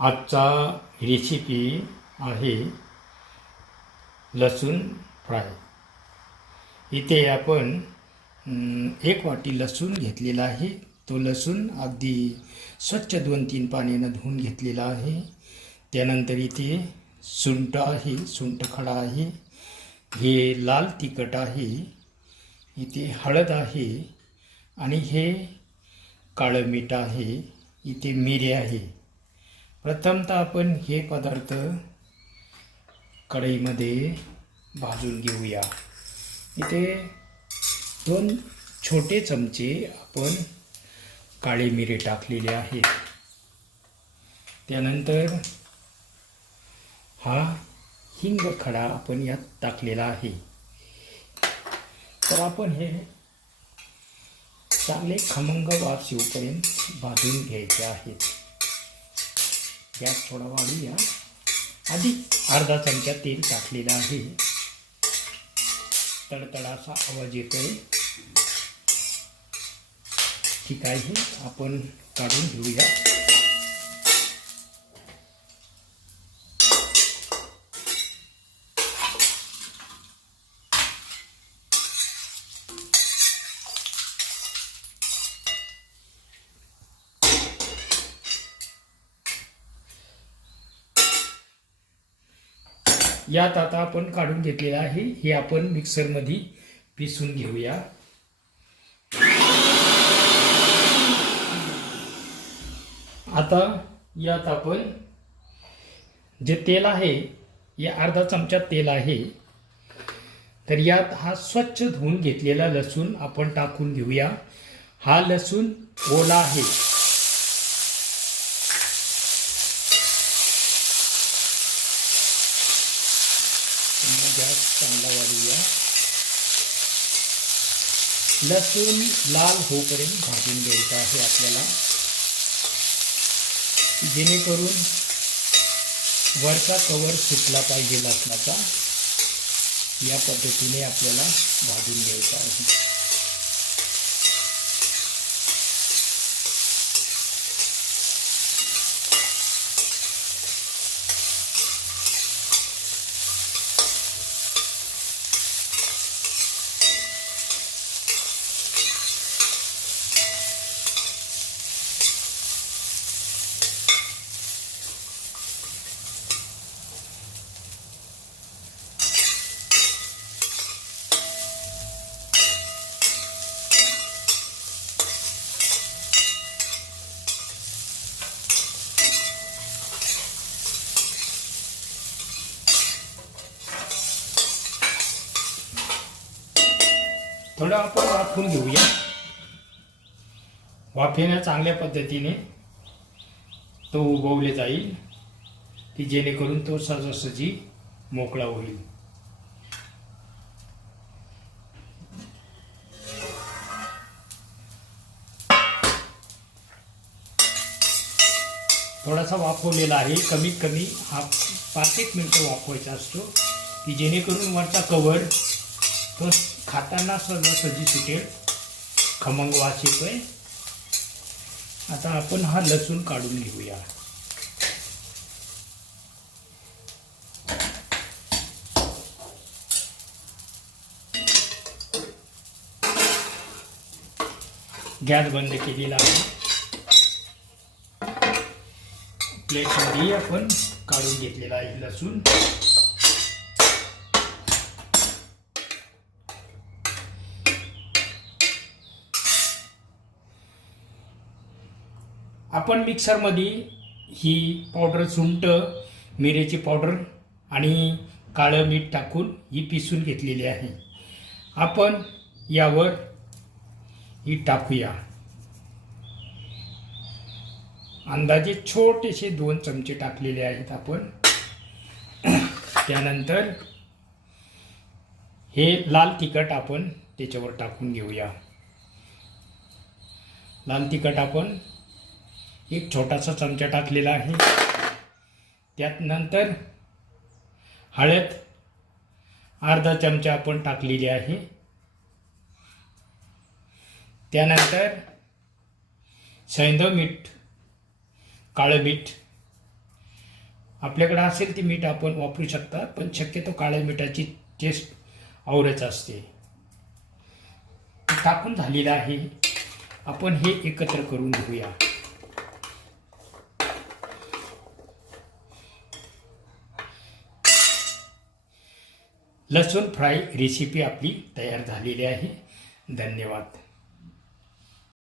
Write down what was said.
आजचा रेसिपी आहे लसूण फ्राय। इथे आपण 1 वाटी लसूण घेतलेला आहे। तो लसूण अगदी स्वच्छ 2-3 पाण्याने धुवून घेतलेला आहे। त्यानंतर इथे सुंठ आहे, सुंठ खडा आहे, हे लाल तिखट आहे, इथे हळद आहे आणि हे काळं मीठ आहे, इथे मिरे आहे। प्रथमतः आपण हे पदार्थ कढईमध्ये भाजून घेऊया। इथे 2 छोटे चमचे आपण काळे मिरे टाकलेले आहेत। त्यानंतर हा हिंग खडा आपण यात टाकलेला आहे। तर आपण हे चांगले खमंग वास येऊपर्यंत भाजून घ्यायचे आहेत। गॅस थोडा वाढूया। आधी अर्धा चमचा तेल टाकलेला आहे। तडतडाचा आवाज येतोय। ठीक आहे, आपण काढून घेऊया। यात आता आपण काढून घेतलेला आहे, हे आपण मिक्सरमध्ये पिसून घेऊया। आता यात आपण जे तेल आहे, हे अर्धा चमचा तेल आहे। तर यात हा स्वच्छ धुवून घेतलेला लसूण आपण टाकून घेऊया। हा लसूण ओला आहे। गॅस चांगला वाढूया। लसूण लाल होईपर्यंत भाजून घ्यायचा आहे आपल्याला, जेणेकरून वरचा कवर सुटला पाहिजे लसणाचा। या पद्धतीने आपल्याला भाजून घ्यायचा आहे। थोडं आपण वाफवून घेऊया। वाफेने चांगल्या पद्धतीने तो उगवले जाईल, की जेणेकरून तो सहजासहजी मोकळा होईल। थोडासा वाफवलेला आहे, कमीत कमी हा 5-1 मिनिटं वाफवायचा असतो, की जेणेकरून वरचा कवर तो खाताना सहजासहजी सुटेल। खमंग वास येतोय। आता आपण हा लसूण काढून घेऊया। गॅस बंद केलेला आहे। प्लेटमध्ये आपण काढून घेतलेला आहे लसूण। आपण मिक्सरमध्ये ही पावडर, सुंठ, मिरेची पावडर आणि काळं मीठ टाकून ही पिसून घेतलेली आहे। आपण यावर ही टाकूया। अंदाजे छोटेसे 2 चमचे टाकलेले आहेत आपण। त्यानंतर हे लाल तिखट आपण त्याच्यावर टाकून घेऊया। लाल तिखट आपण 1 छोटासा चमचा टाकलेला आहे। त्यात नंतर हळद अर्धा चमचा आपण टाकलेली आहे। त्यानंतर सैंधव मीठ, काळं मीठ आपल्याकडे असेल ते मीठ आपण वापरू शकता, पण शक्यतो काळ्या मिठाची टेस्ट औरच असते. टाकून झालेलं आहे. आपण हे एकत्र करून घेऊया. लसूण फ्राय रेसिपी आपली तयार झालेली आहे. धन्यवाद.